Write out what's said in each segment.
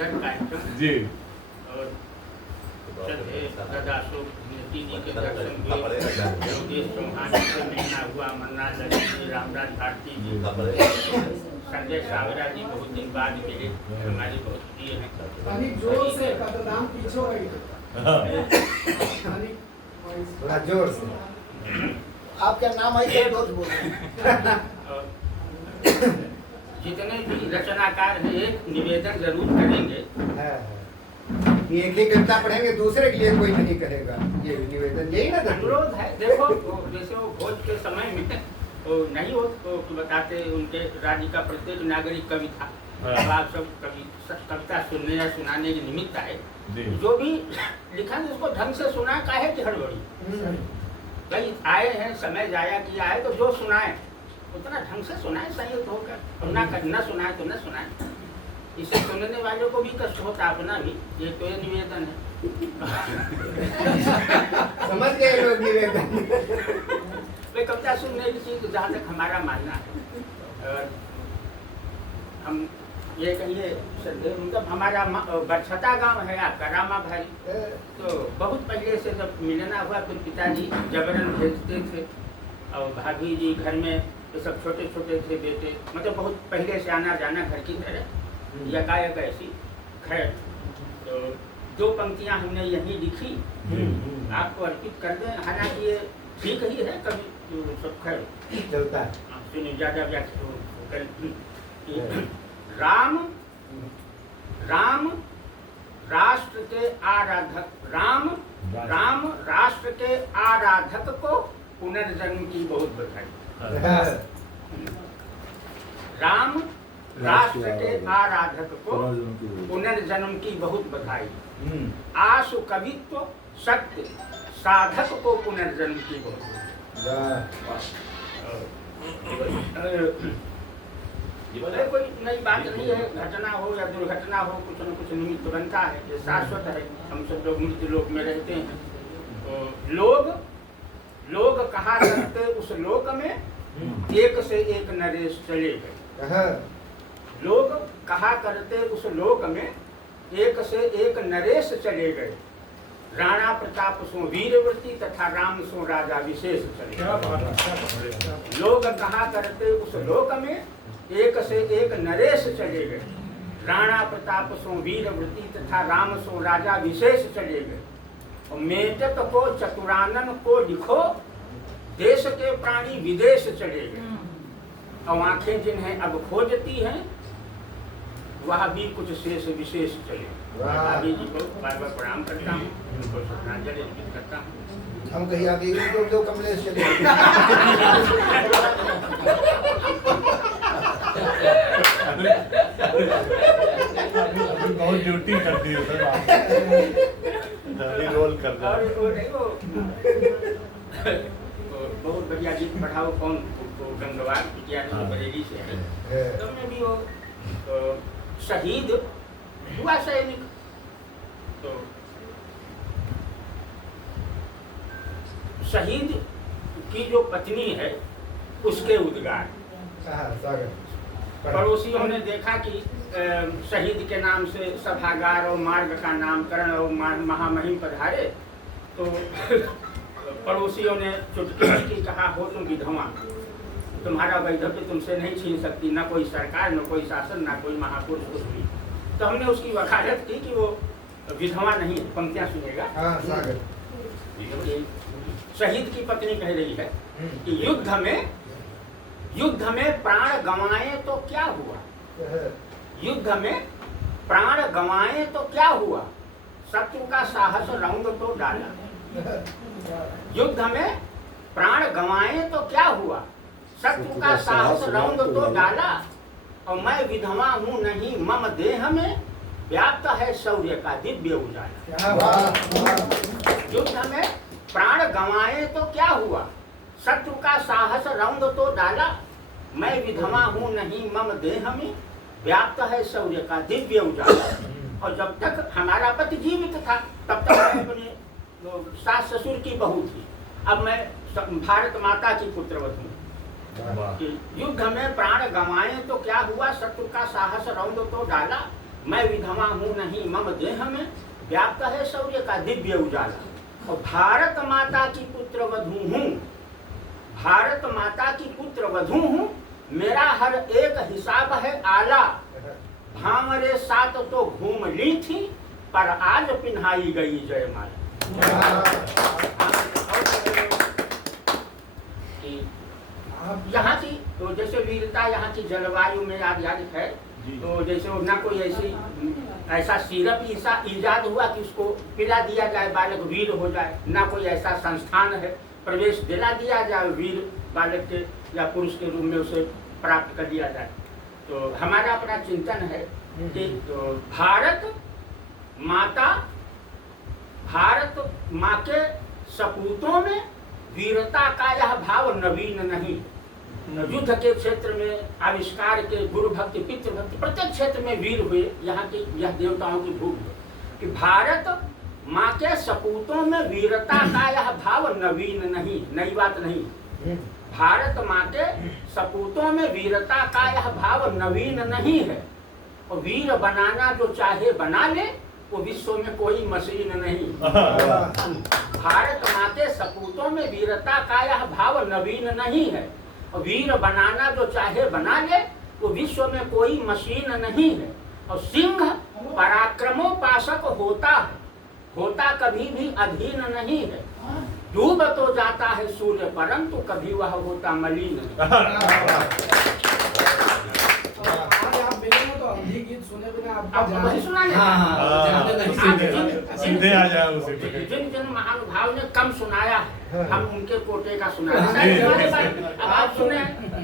सुंदर कार्यक्रम जी। और दादाशोक जी के दर्शन हुए, योगेश चौहान जी से मिलना हुआ, मन्ना ललित जी, रामदास भारती जी, संजय सावरा जी बहुत दिन बाद मिले, हमारे बहुत प्रिय हैं। अभी जोर से कदम पीछे हो गई थोड़ा जोर से आपका नाम है क्या दोस्त बोल जितने भी रचनाकार हैं एक निवेदन जरूर करेंगे। ये एक ही कविता पढ़ेंगे दूसरे के लिए कोई नहीं करेगा, ये निवेदन यही ना अनुरोध है। देखो जैसे वो भोज के समय में तो नहीं हो तो बताते उनके राज्य का प्रत्येक नागरिक कवि था। अब आप सब कविता सुनने या सुनाने के निमित्त आए, जो भी लिखा है उसको ढंग से सुना काहे की हड़बड़ी। भाई आए हैं, समय जाया किया है तो जो सुनाए उतना ढंग से सुनाए, संयुक्त होकर, और न सुनाए तो न सुनाए। इसे सुनने वालों को भी कष्ट होता, अपना भी। ये तो ये निवेदन है। समझ गए लोग निवेदन। वे कविता सुनने की चीज जहाँ तक हमारा मानना है, हम ये कहिए मतलब हमारा बरछता गांव है आपका रामा भाई, तो बहुत पहले से जब मिलना हुआ तो पिताजी जबरन भेजते थे, और भाभी जी घर में ये सब छोटे छोटे थे बेटे, मतलब बहुत पहले से आना जाना घर की तरह, यकायक ऐसी। खैर तो दो पंक्तियां हमने यही लिखी, आपको अर्पित कर दें। हालांकि ये ठीक ही है, कभी सब खैर चलता है, सुनिए ज्यादा व्याख्या। राम राम राष्ट्र के आराधक, राम राम राष्ट्र के आराधक को पुनर्जन्म की बहुत बधाई। राम राष्ट्र के आराधक को पुनर्जन्म की बहुत बधाई। आशु कवित्व सत्य साधक को पुनर्जन्म की बहुत बधाई। ये कोई नई बात नहीं है, घटना हो या दुर्घटना हो, कुछ न कुछ निमित्त बनता है, ये शाश्वत है। हम सब लोग मृत्यु लोक में रहते हैं, तो लोग कहा करते उस लोक में एक से एक नरेश चले गए। लोग कहा करते उस लोक में एक से एक नरेश चले गए। राणा प्रताप सो वीरव्रती तथा राम सो राजा विशेष चले गए। लोग कहा करते उस लोक में एक से एक नरेश चले गए। राणा प्रताप सो वीरव्रती तथा राम सो राजा विशेष चले गए। और मेटक को चतुरानन को लिखो, देश के प्राणी विदेश चले गए। और आंखें जिन्हें अब खोजती हैं, वह भी कुछ शेष विशेष चले। भाभी जी को बार बार प्रणाम करता हूँ, उनको श्रद्धांजलि अर्पित करता हूँ। हम कहीं आगे जो कमलेश चले बहुत ड्यूटी करती है सर, रोल कर रहा है। बहुत बढ़िया गीत पढ़ाओ, कौन गंगवार बरेली से है, तो में भी वो शहीद हुआ सैनिक, तो शहीद की जो पत्नी है उसके उद्गार। पड़ोसियों ने देखा कि शहीद के नाम से सभागार और मार्ग का नामकरण और महामहिम पधारे, तो पड़ोसियों ने चुटकी की कहा, हो तुम विधवा, तुम्हारा वैधव्य तुमसे नहीं छीन सकती, न कोई सरकार, न कोई शासन, न कोई महापुरुष कुछ भी। तो हमने उसकी वकालत की कि वो विधवा नहीं। पंक्तियां सुनेगा। शहीद की पत्नी कह रही है कि युद्ध में प्राण गंवाए तो क्या हुआ, युद्ध में प्राण गंवाए तो क्या हुआ, शत्रु का साहस रौंद तो डाला। युद्ध में प्राण गंवाए तो क्या हुआ, शत्रु का साहस रौंद तो डाला। और मैं विधवा हूँ नहीं, मम देह में व्याप्त है शौर्य का दिव्य उजाला। युद्ध में प्राण गंवाए तो क्या हुआ, शत्रु का साहस रौंद तो डाला। मैं विधवा हूँ नहीं, मम देह में व्याप्त है शौर्य का दिव्य उजाला। और जब तक हमारा पति जीवित था तब तक मैं अपने सास ससुर की बहू थी, अब मैं भारत माता की पुत्रवत हूँ। युद्ध में प्राण गंवाए तो क्या हुआ, शत्रु का साहस रौंद तो डाला। मैं विधवा हूँ नहीं, मम देह में व्याप्त है शौर्य का दिव्य उजाला। और भारत माता की पुत्र वधू हूँ, भारत माता की पुत्र वधू हूँ, मेरा हर एक हिसाब है आला। भांवरे साथ तो घूम ली थी, पर आज पिन्हाई गई जयमाला। यहाँ की तो जैसे वीरता यहाँ की जलवायु में आधारित है। तो जैसे ना कोई ऐसा सिरप ईजाद हुआ कि उसको पिला दिया जाए बालक वीर हो जाए, ना कोई ऐसा संस्थान है प्रवेश दिला दिया जाए वीर बालक के या पुरुष के रूप में उसे प्राप्त कर दिया जाए। तो हमारा अपना चिंतन है कि तो भारत माँ के सपूतों में वीरता का यह भाव नवीन नहीं। युद्ध के क्षेत्र में, आविष्कार के, गुरु भक्ति, पितृ भक्ति, प्रत्येक क्षेत्र में वीर हुए। यहाँ की यह देवताओं की भूख है कि भारत माँ के सपूतों में वीरता का यह भाव नवीन नहीं, नई बात नहीं। भारत माँ के सपूतों में वीरता का यह भाव नवीन नहीं है। और वीर बनाना जो चाहे बना ले, वो विश्व में कोई मशीन नहीं। भारत माँ के सपूतों में वीरता का यह भाव नवीन नहीं है। और वीर बनाना जो चाहे बना ले, वो विश्व में कोई मशीन नहीं है। और सिंह पराक्रमोपासक होता है, होता कभी भी अधीन नहीं है। डूब तो जाता है सूर्य, परंतु कभी वह होता मलिन नहीं। हिंदी गीत सुने बिना आप वही सुनाने सीधे आ जाए उसी पे। जिन महानुभाव ने कम सुनाया है, हम उनके कोटे का सुनाया। अब आप सुने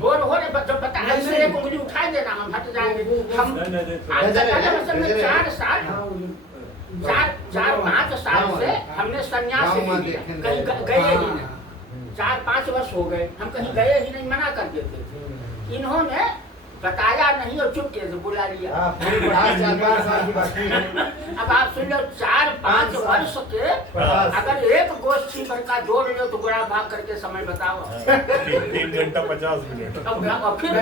बोर हो रहे, जब बता ऐसे एक उंगली उठाई देना, हम हट जाएंगे। हम चार पाँच साल से हमने सन्यास कहीं गए ही नहीं। 4-5 वर्ष हो गए, हम कहीं गए ही नहीं, मना कर देते थे। इन्होंने बताया नहीं और चुपके से बुला लिया। अब आप सुन लो, 4-5 वर्ष के अगर एक गोष्ठी भर का जोड़ लो तो बुरा भाग करके समय बताओ। 3 घंटा 50 मिनट। और फिर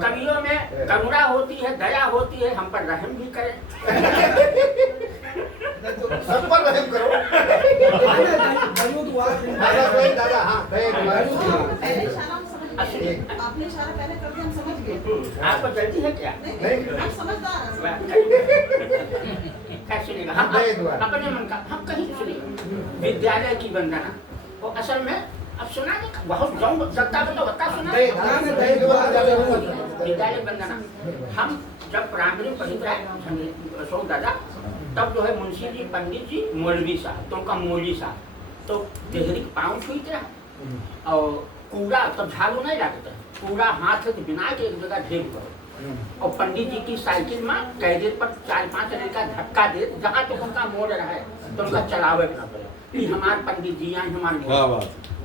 कवियों में करुणा होती है, दया होती है, हम पर रहम भी करें। सब पर रहम करो। दादा हाँ आपने इशारा पहले कर दिया, हम समझ गए। आपको जल्दी है क्या? आप समझदार हैं। सुनेगा हम अपने मन का, हम कहीं सुनेगा। विद्यालय की वंदना वो असल में अब सुनाने का बहुत जनता को तो बता सुना। विद्यालय वंदना हम जब प्राइमरी पढ़ित रहे अशोक दादा, तब जो है मुंशी जी, पंडित जी, मौलवी साहब, तो उनका मौलवी साहब तो देहरी पाँव छूते रहा। और कूड़ा तब झाड़ू नहीं लागता, कूड़ा हाथ से बिना के एक जगह ढेर करो। और पंडित जी की साइकिल में कैरियर पर 4-5 लड़का धक्का दे, जहाँ तो उनका मोड़ रहा है तो उनका चलावे ना पड़े। हमारे पंडित जी यहाँ हमारे।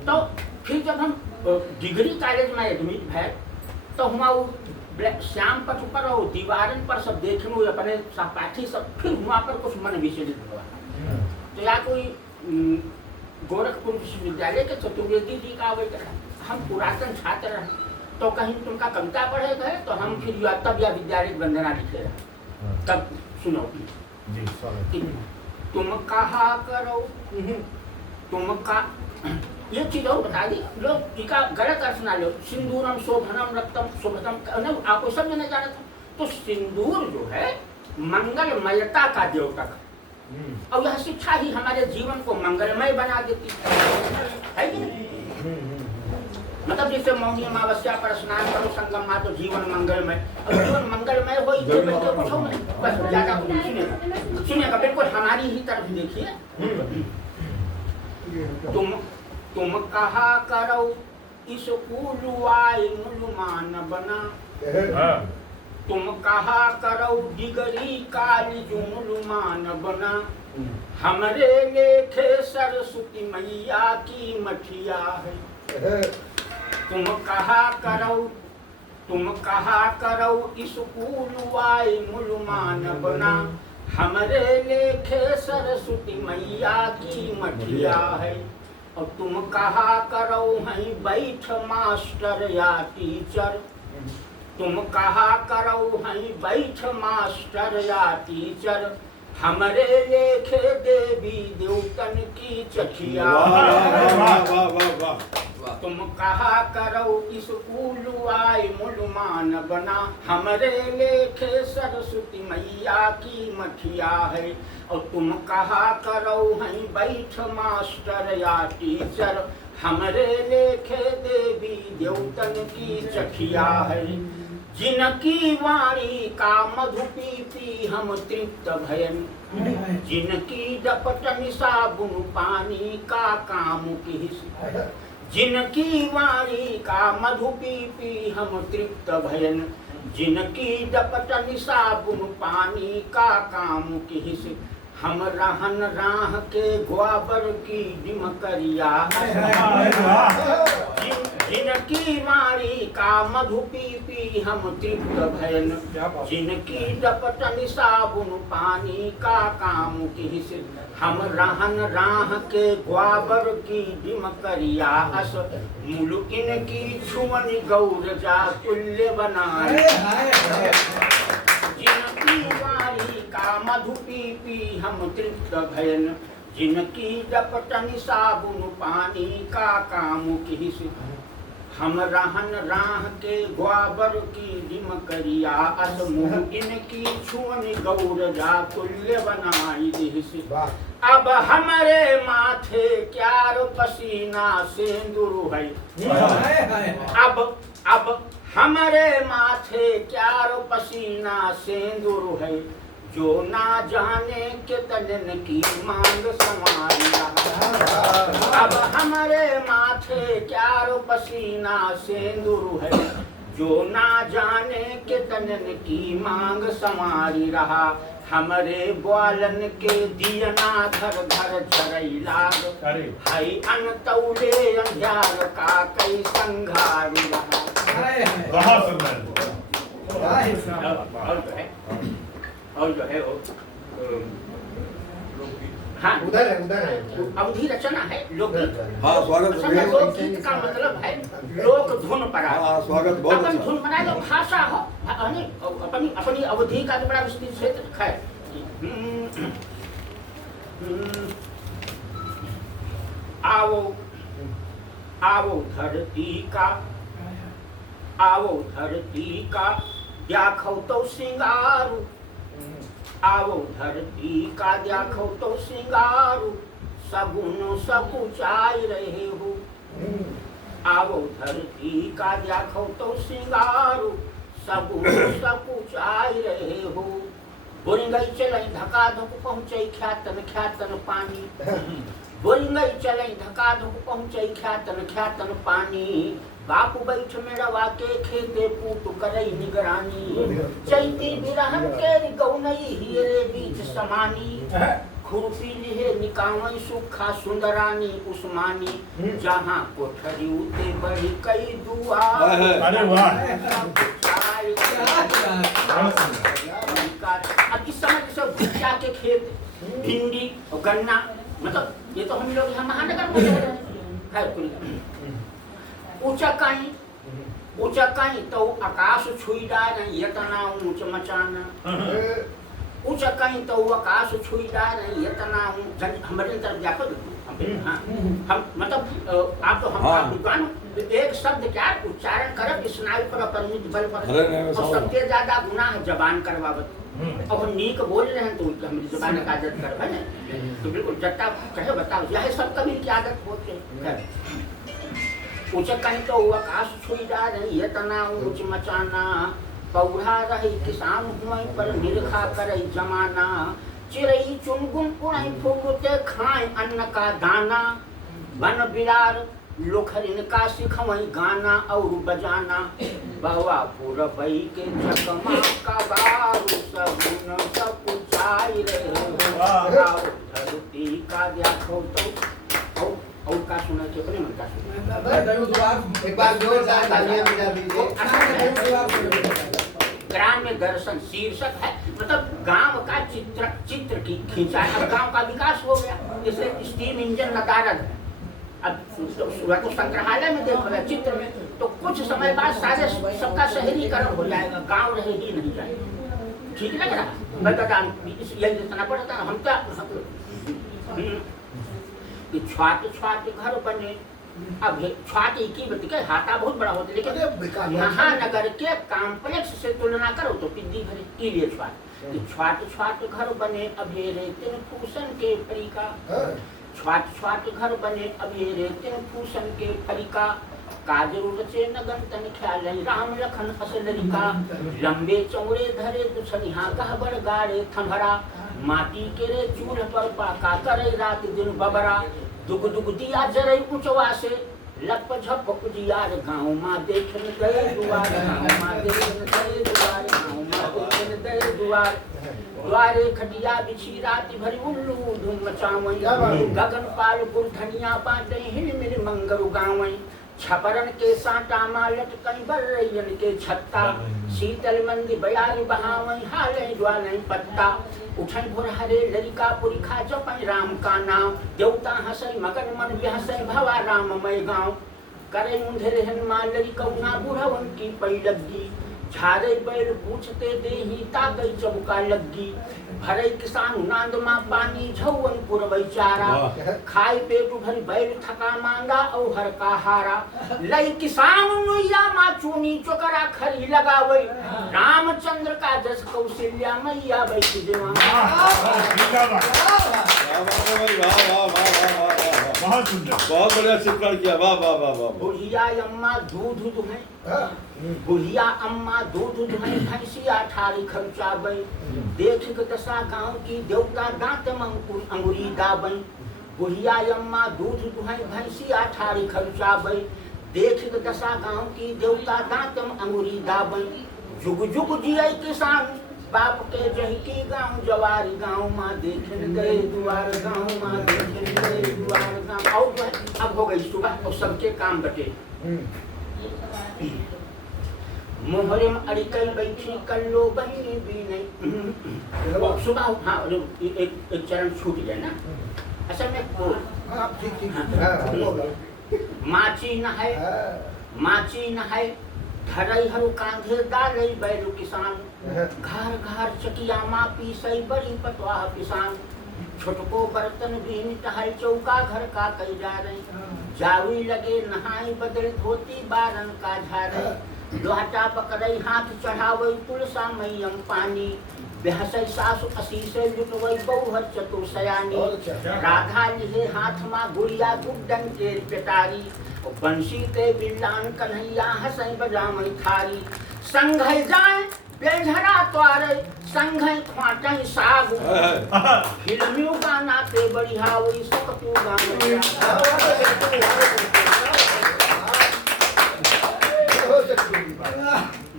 तो फिर जब हम डिग्री कॉलेज में एडमिट है, तो हम श्याम पथ पर और दीवारन पर सब देखने हुए अपने सहपाठी सब, फिर वहाँ पर कुछ मन विचलित हुआ। तो या कोई गोरखपुर विश्वविद्यालय के चतुर्वेदी जी का आवेदन, हम पुरातन छात्र हैं, तो कहीं तुमका कविता पढ़े गए, तो हम फिर तब यह विद्यालय वंदना लिखे रहे। तब सुनो जी, तुम कहा करो, तुम का ये चीज और बता दी। लोग टीका गलत अर्थ ना लो। सिंदूरम शोभनम रक्तम शोभतम, आपको सब नहीं जाना था। तो सिंदूर जो है मंगलमयता का द्योतक, और यह शिक्षा ही हमारे जीवन को मंगलमय बना देती है कि नहीं? मतलब जैसे मौनी अमावस्या पर स्नान करो, संगम मा, तो जीवन मंगलमय। और जीवन मंगलमय हो इससे बिल्कुल कुछ हो नहीं, बस ज्यादा कुछ सुनिएगा, बिल्कुल हमारी ही तरफ देखिए। तुम कहा करो इस उलुआई मुलमान बना, तुम कहा करो डिगरी काली जुमुलमान बना। हमरे लेखे सरस्वती मैया की मठिया है। तुम कहा करो इस उलुआई मुलमान बना। हमरे लेखे सरस्वती मैया की मठिया है। और तुम कहा करो हैं बैठ मास्टर या टीचर। तुम कहा करो हई बैठ मास्टर या टीचर, हमरे लेखे देवी देवतन की चखिया। तुम कहा करो स्कूल आए मुलमान बना, हमरे लेखे सरस्वती मैया की मठिया है। और तुम कहा करो हई बैठ मास्टर या टीचर, हमरे लेखे देवी देवतन की चखिया है। जिनकी वाणी का मधु पी पी हम तृप्त भयन, जिनकी डपटन साबुन पानी का काम किस, जिनकी वाणी का मधु पी पी हम तृप्त भयन, जिनकी डपटन साबुन पानी का काम किस, हम रहन राह के ग्वाबर की डिमकरिया। जिनकी वाणी का मधु पी पी हम तृप्त भयन, जिनकी डपटन साबुन पानी का काम किस, हम रहन राह के ग्वाबर की डिमकरिया। अस मुलुकिन की छुअन गौर जा तुल्य बनाए, जिनकी वाणी का मधु पी पी हम तृप्त भयन, जिनकी डपटन साबुन पानी का काम किस, हम रहन राह के ग्वाबर की डिमकरिया। अस मुँह इनकी छुअन गौर जा तुल्य बनाई दिस। अब हमारे माथे क्यार पसीना सिंदूर है, अब हमारे माथे क्यार पसीना सिंदूर है, जो ना जाने कितने की मांग संवारी रहा। अब हमारे माथे क्यार पसीना सिंदूर है, जो ना जाने कितने की मांग संवारी रहा। हमरे ग्वालन के दियना घर घर झरई लाग, हई अनतौले अंधियार का कई संघारी रहा। बहुत सुंदर। और जो है वो हाँ उधर है अवधि रचना है लोकगीत। हाँ स्वागत लोकगीत का मतलब है लोक धुन पड़ा। हाँ स्वागत बहुत अपन अच्छा। धुन बना लो, भाषा हो अपनी अपनी अवधि का तो बड़ा विस्तृत क्षेत्र है। आओ आओ धरती का, आओ धरती का देखो तो सिंगारू, आओ धरती का देखो तो सिंगारू, सगुन सकुचाई रहे हो। आओ धरती का देखो तो सिंगारू, सगुन सकुचाई रहे हो। बोरिंगई चलई धका धक पहुँचई ख्यातन ख्यातन पानी, बोरिंगई चलई धका धक पहुँचई ख्यातन ख्यातन पानी। बापू बैठ में रवा के खेते पूत करई निगरानी, चैती बिरहन के गौनई हीरे बीच समानी। खुरपी लिहे निकावई सुखा सुंदरानी उस्मानी, जहाँ कोठरी उते बड़ी कई दुआ। अरे वाह। अब इस समय सब भुट्टा के खेत, भिंडी और गन्ना, मतलब ये तो हम लोग यहाँ महानगर में रह रहे हैं। ऊंचा कहीं तो आकाश छुई डाल यतना ऊंच मचाना, ऊंचा कहीं तो आकाश छुई डाल यतना हमारे तरफ जाकर हम मतलब आप तो हम विद्वान एक शब्द क्या उच्चारण करब स्नायु पर परिमित बल पर, और सबसे ज्यादा गुनाह जबान करवावत। और हम नीक बोल रहे हैं तो हमारी जबान की आदत करवा है, तो बिल्कुल जट्टा कहे बताओ, यह सब कभी की आदत होती है। ऊंचा कहीं तो आकाश छुई डाल यतना ऊंच मचाना, पौधा रही किसान हुए पर निरखा करे जमाना। चिड़ई चुनगुन उड़ई फूलते खाए अन्न का दाना, बन बिलार लोखरिन का सिखवई गाना और बजाना। बहवा पूरबई के चकमा का बारू सगुन सकुचाई रहे हो। धरती का देखो तो और का सुना के अपने मन का सुना। एक बार जोरदार तालियां बजा दीजिए। ग्राम्य दर्शन शीर्षक है, मतलब गांव का चित्र की खींचा है। गांव का विकास हो गया, इसलिए स्टीम इंजन नदारद है। अब तो संग्रहालय में देखो चित्र में तो कुछ समय बाद सारे सबका शहरीकरण हो जाएगा, गांव रह ही नहीं जाएगा। ठीक लग रहा? मैं बता यही जितना पड़ता है हम क्या कि छाट घर बने। अब छाट एक ही बत के हाथा बहुत बड़ा होता है, लेकिन महानगर के कॉम्प्लेक्स से तुलना करो तो पिद्दी भरे के लिए छाट घर बने अभेरे तिन फूसन के परिका। छाट घर बने अभेरे तिन फूसन के परिका। काजरू रचे नगन तन ख्याल राम लखन असलरिका। लंबे चौड़े धरे दुसनिहा गहबर गाड़े थमहरा। माटी के रे चूल्ह पर पाका करे रात दिन बबरा। दुग दुग दिया जरे ऊंचवा से लप झप उजियार। गाँव माँ देखन गए दुआर, गाँव माँ देखन गए दुआर, गाँव माँ देखन गए दुआर। द्वारे खटिया बिछी रात भरी उल्लू धूम मचावई। गगन पाल गुर धनिया बाटे हिल मिल मंगरु गावई। छपरन के साटा मालट कई बर्रयन के छत्ता। शीतल मंदी बयारी बहावई हालई ज्वालई पत्ता। उठन भोर हरे ललिका पुरी खा जपई राम का नाम। देवता हंसई मगन मन बिहसई भवा राम मय गाँव। करे मुंधे हनुमान ललिकौना बुढ़वन की पई लग्गी। झारे बैल पूछते देही ताकई चौका लग्गी। भरे किसान नांद माँ पानी झौवन पुरवई चारा। खाई पेट भरी बैल थका मांगा औ हर का हारा। लई किसान नुइया माँ चूनी चोकरा खरी लगावई। रामचंद्र का जस कौशल्या मैया बैठी देवा। बहुत सुंदर, बहुत बढ़िया चित्रण किया। वाह वाह वाह वाह। बुढ़िया अम्मा दूध दुहें, बुढ़िया अम्मा दूध दुहें भैंसिया ठारी खर्चाबई। देख दशा गाँव की देवता दांत अंगुरी दाबई। बुढ़िया अम्मा दूध दुहें भैंसिया ठारी खर्चाबई। देख दशा गाँव की देवता दांत अंगुरी दाबई। जुग जुग जिये किसान बाप के जहकी गाँव जवारी। गाँव माँ देखन गए दुआर, गाँव माँ देखन गए दुआर गाँव। और जो है अब हो गई सुबह और सबके काम बटे। मोहरे में अड़िकल बैठी कल्लो बहिनी भी नहीं। सुबह हाँ एक चरण छूट गया ना असल में वो माची न है, माची न है धरई हरु कांधे डालई बैलु किसान। घर घर चकिया माँ पीसई बड़ी पतवाह पिसान। छोटको बर्तन बीन टहल चौका घर का कई जा रही। जावी लगे नहाई बदल धोती बारन का झारे। लोहटा पकड़ई हाथ चढ़ावई तुलसा मैयम पानी। बेहसई सासु असीसे लुटवई बहुहर चतुर सयानी। राधा लिहे हाथ माँ गुड़िया गुड्डन के पेटारी। बंसी ते बिल्लान कन्हैया हंसई बजामई थारी। संघई जाए बेझरा त्वारे संघई ख्वाटई साग। फिल्मियों गाना ते बढ़ियावई सुकतू गाना।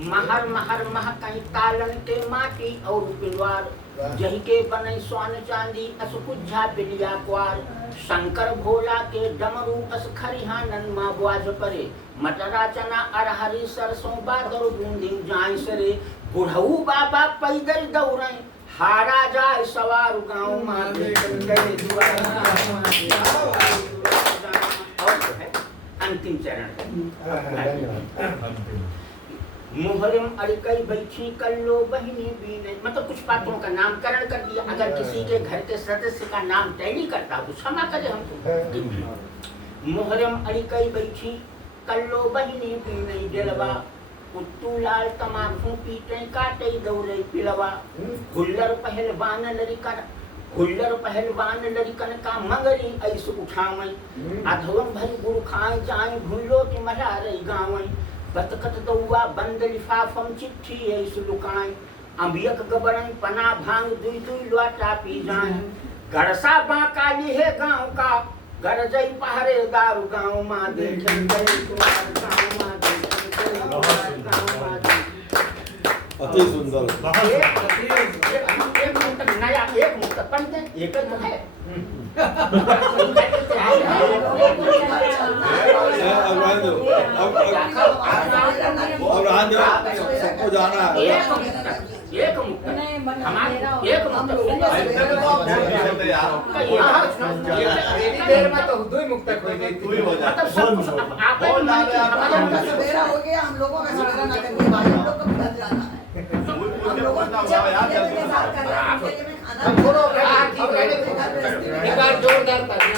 महर महर महकई तालन के माटी और पिलवार। जही के बनई स्वान चांदी असकुझा पिलिया क्वार। शंकर भोला के डमरू अस खरिहानन माँ ब्वाज परे। मटरा चना अरहरी सरसों बादल बूंदी जाय सरे। बुढ़ऊ बाबा पैदल दौड़े हारा जाए सवार। गाँव माँ देखन गए दुआर, गाँव माँ देखन गए। और जो है अंतिम चरण मोहरम अड़कई बैठी कल्लो बहिनी भी नहीं। मतलब कुछ पात्रों का नामकरण कर दिया। अगर किसी के घर के सदस्य का नाम तय नहीं करता तो क्षमा करे हमको। मोहरम अड़कई बैठी कल्लो बहिनी भी नहीं डेलवा। उत्तू लाल तमाकू पीटे काटे दौड़े पिलवा। हुल्लर पहलवान लड़िकन, हुल्लर पहलवान लड़िकन का मंगरी ऐस उठावई। अधवन भरी गुरु खाए जाए भूलो की मजा रही गावई। बतकत दौआ बंद लिफाफम चिट्ठी ऐस लुकाए। अम्बियक गबरन पना भांग दुई दुई लोटा पी जाए। गरसा बांका लिहे गाँव का गरजई पहरेदार। गाँव माँ देखन गए तुम्हार, गाँव माँ देखन गए गाँव माँ। अति सुंदर। एक मुक्त नया एक मुक्त पंथ एक तो है। अब सबको जाना है। एक मुक्त हमारे एक हम मतलब लोगों का सवेरा इतनी देर में तो दो ही मुक्तक हो गई थी। मतलब सब कुछ आप उनका सवेरा हो गया, हम लोगों का सवेरा ना करके भाई हम लोग को घर जाना है। हम लोगों को के साथ कर रहे हैं, उनके लिए मैं खाना अब छोड़ो, बना रहा हूं। ठीक है। एक बार जोरदार तालियां।